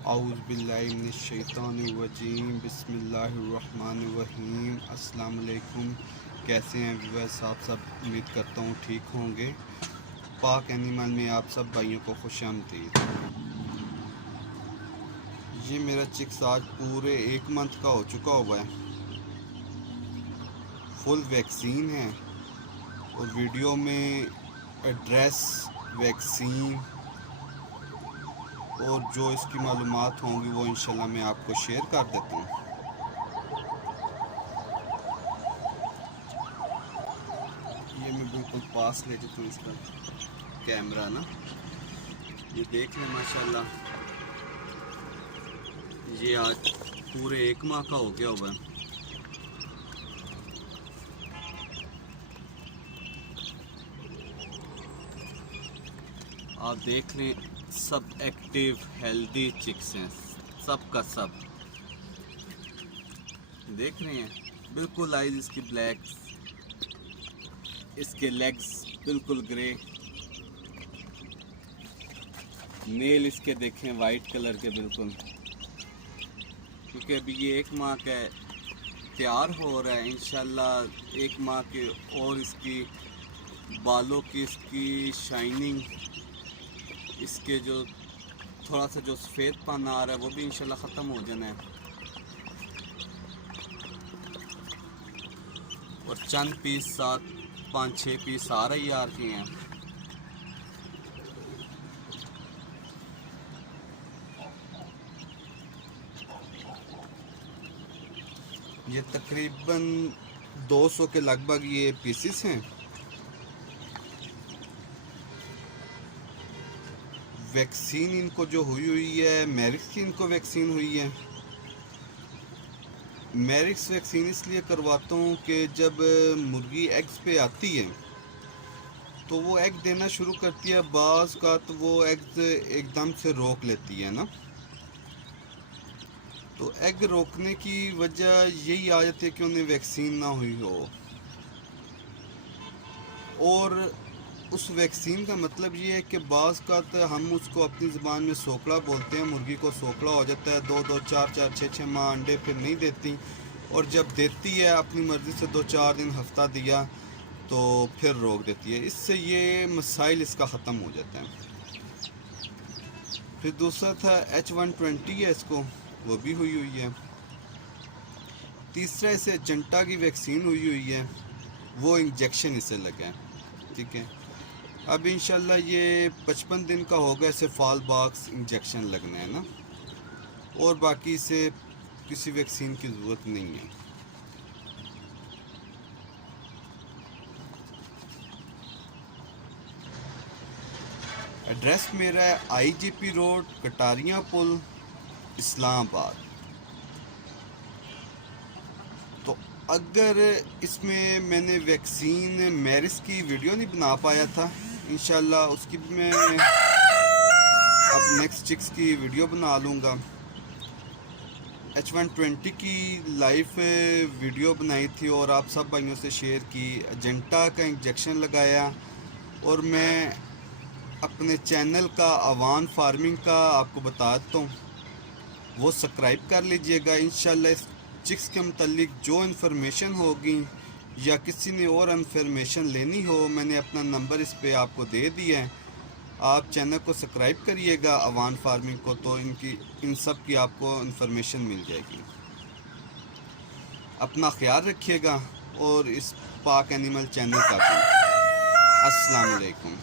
औज़ुबिल्लाहिमिनश्शैतानिर्रजीम बिस्मिल्लाहिर्रहमानिर्रहीम। अस्सलाम वालेकुम। कैसे हैं व्यूअर्स? आप सब उम्मीद करता हूँ ठीक होंगे। पाक एनिमल में आप सब भाइयों को खुशामदीद। ये मेरा चिक्स आज पूरे 1 मंथ का हो चुका हुआ है। फुल वैक्सीन है और वीडियो में एड्रेस, वैक्सीन और जो इसकी मालूमात होंगी वो इंशाल्लाह मैं आपको शेयर कर देता हूँ। ये मैं बिल्कुल पास ले जाता हूँ इसका कैमरा ना, ये देख लें माशाल्लाह। ये आज पूरे 1 माह का हो गया हुआ है। आप देख लें, सब एक्टिव हेल्दी चिक्स हैं, सब का सब। देख रहे हैं, बिल्कुल आइज इसकी ब्लैक, इसके लेग्स बिल्कुल ग्रे, नेल इसके देखें वाइट कलर के बिल्कुल। क्योंकि अभी ये 1 माह का तैयार हो रहा है, इंशाल्लाह 1 माह के और इसकी बालों की, इसकी शाइनिंग, इसके जो थोड़ा सा जो सफ़ेद पन आ रहा है वो भी इंशाल्लाह ख़त्म हो जाना है। और चंद पीस 5-6 पीस आ रही यार के हैं। ये तकरीबन 200 के लगभग ये पीसेस हैं। वैक्सीन इनको जो हुई है, मैरिक्स की इनको वैक्सीन हुई है। मैरिक्स वैक्सीन इसलिए करवाता हूँ कि जब मुर्गी एग्स पे आती है तो वो एग देना शुरू करती है, बाज़ का तो वो एग्स एकदम से रोक लेती है ना। तो एग रोकने की वजह यही आ जाती है कि उन्हें वैक्सीन ना हुई हो। और उस वैक्सीन का मतलब ये है कि बाज़ का तो हम उसको अपनी ज़बान में सोकड़ा बोलते हैं। मुर्गी को सोकड़ा हो जाता है, 2-2, 4-4, 6-6 माह अंडे फिर नहीं देती, और जब देती है अपनी मर्ज़ी से 2-4 दिन हफ्ता दिया तो फिर रोक देती है। इससे ये मसाइल इसका ख़त्म हो जाता है। फिर दूसरा था H120 है, इसको वो भी हुई है। तीसरा इसे जंटा की वैक्सीन हुई है, वो इंजेक्शन इसे लगा है। ठीक है, अब इंशाल्लाह ये 55 दिन का होगा, इसे फॉल बॉक्स इंजेक्शन लगना है ना, और बाकी इसे किसी वैक्सीन की ज़रूरत नहीं है। एड्रेस मेरा है IGP रोड, कटारिया पुल, इस्लामाबाद। तो अगर इसमें मैंने वैक्सीन मैरिस की वीडियो नहीं बना पाया था, इंशाल्लाह उसकी भी मैं अब नेक्स्ट चिक्स की वीडियो बना लूँगा। H120 की लाइव वीडियो बनाई थी और आप सब भाइयों से शेयर की। एजेंटा का इंजेक्शन लगाया, और मैं अपने चैनल का अवान फार्मिंग का आपको बता देता हूँ, वो सब्सक्राइब कर लीजिएगा। इंशाल्लाह इस चिक्स के मुतालिक जो इन्फॉर्मेशन होगी या किसी ने और इन्फॉर्मेशन लेनी हो, मैंने अपना नंबर इस पे आपको दे दिया है। आप चैनल को सब्सक्राइब करिएगा अवान फार्मिंग को, तो इन सब की आपको इन्फॉर्मेशन मिल जाएगी। अपना ख्याल रखिएगा और इस पाक एनिमल चैनल का भी। अस्सलाम वालेकुम।